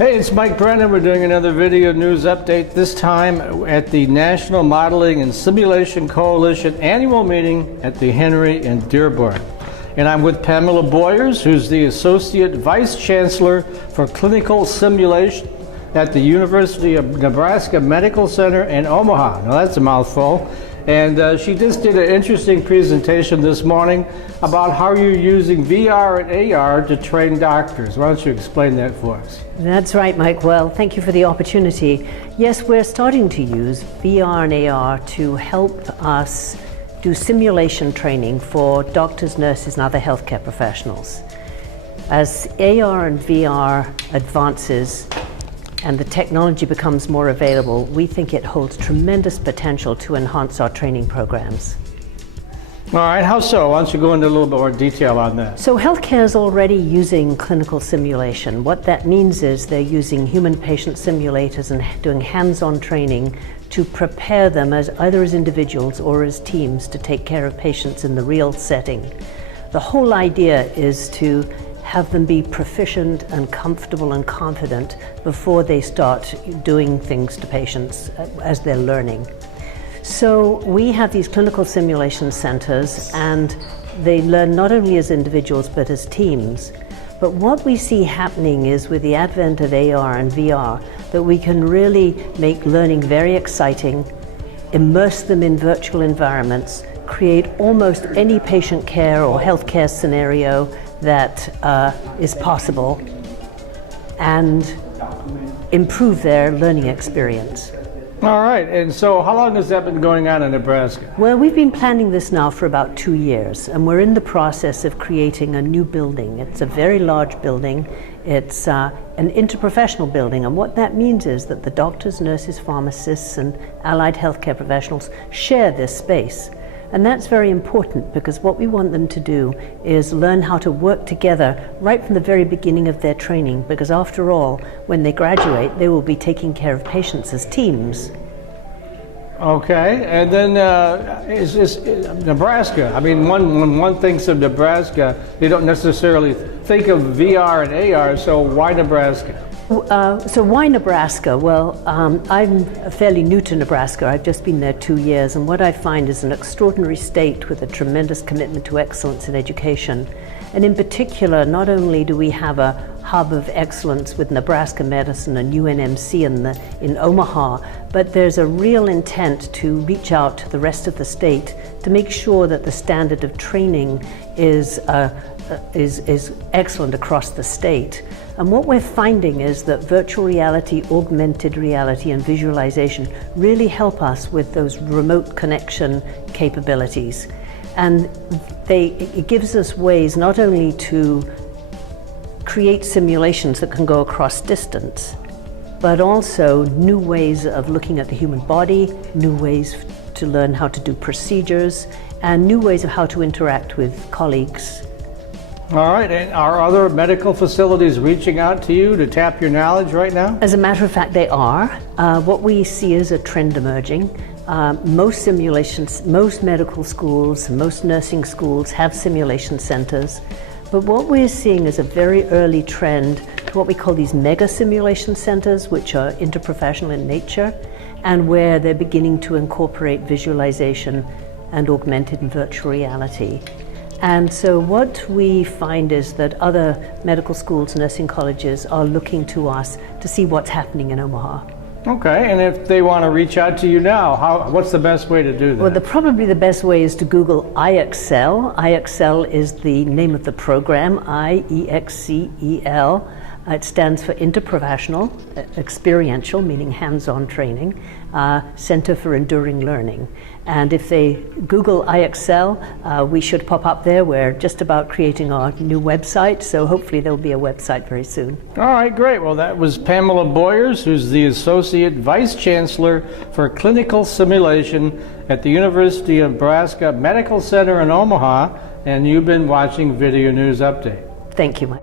Hey, it's Mike Brennan. We're doing another video news update, this time at the National Modeling and Simulation Coalition annual meeting at the Henry in Dearborn. And I'm with Pamela Boyars, who's the Associate Vice Chancellor for Clinical Simulation at the University of Nebraska Medical Center in Omaha. Now that's a mouthful. And she just did an interesting presentation this morning about how you're using VR and AR to train doctors. Why don't you explain that for us? That's right, Mike. Well, thank you for the opportunity. Yes, we're starting to use VR and AR to help us do simulation training for doctors, nurses, and other healthcare professionals. As AR and VR advances and the technology becomes more available, we think it holds tremendous potential to enhance our training programs. All right, how so? Why don't you go into a little bit more detail on that? So healthcare is already using clinical simulation. What that means is they're using human patient simulators and doing hands-on training to prepare them as either as individuals or as teams to take care of patients in the real setting. The whole idea is to have them be proficient and comfortable and confident before they start doing things to patients as they're learning. So we have these clinical simulation centers, and they learn not only as individuals but as teams. But what we see happening is, with the advent of AR and VR, that we can really make learning very exciting, immerse them in virtual environments, create almost any patient care or healthcare scenario that is possible, and improve their learning experience. All right, and so how long has that been going on in Nebraska? Well, we've been planning this now for about 2 years, and we're in the process of creating a new building. It's a very large building. It's an interprofessional building, and what that means is that the doctors, nurses, pharmacists, and allied healthcare professionals share this space. And that's very important, because what we want them to do is learn how to work together right from the very beginning of their training, because after all, when they graduate, they will be taking care of patients as teams. Okay, and then is this Nebraska? I mean, when one thinks of Nebraska, they don't necessarily think of VR and AR, so why Nebraska? So why Nebraska? Well, I'm fairly new to Nebraska. I've just been there 2 years, and what I find is an extraordinary state with a tremendous commitment to excellence in education. And in particular, not only do we have a hub of excellence with Nebraska Medicine and UNMC in Omaha, but there's a real intent to reach out to the rest of the state to make sure that the standard of training is excellent across the state. And what we're finding is that virtual reality, augmented reality, and visualization really help us with those remote connection capabilities. And it gives us ways not only to create simulations that can go across distance, but also new ways of looking at the human body, new ways to learn how to do procedures, and new ways of how to interact with colleagues. All right, and are other medical facilities reaching out to you to tap your knowledge right now? As a matter of fact, they are. What we see is a trend emerging. Most medical schools, most nursing schools have simulation centers. But what we're seeing is a very early trend to what we call these mega simulation centers, which are interprofessional in nature, and where they're beginning to incorporate visualization and augmented and virtual reality. And so what we find is that other medical schools, nursing colleges are looking to us to see what's happening in Omaha. Okay, and if they want to reach out to you now, what's the best way to do that? Well, probably the best way is to Google iExcel. iExcel is the name of the program, IEXCEL. It stands for Interprofessional, Experiential, meaning hands-on training, Center for Enduring Learning. And if they Google iExcel, we should pop up there. We're just about creating our new website, so hopefully there'll be a website very soon. All right, great. Well, that was Pamela Boyars, who's the Associate Vice Chancellor for Clinical Simulation at the University of Nebraska Medical Center in Omaha, and you've been watching Video News Update. Thank you, Mike.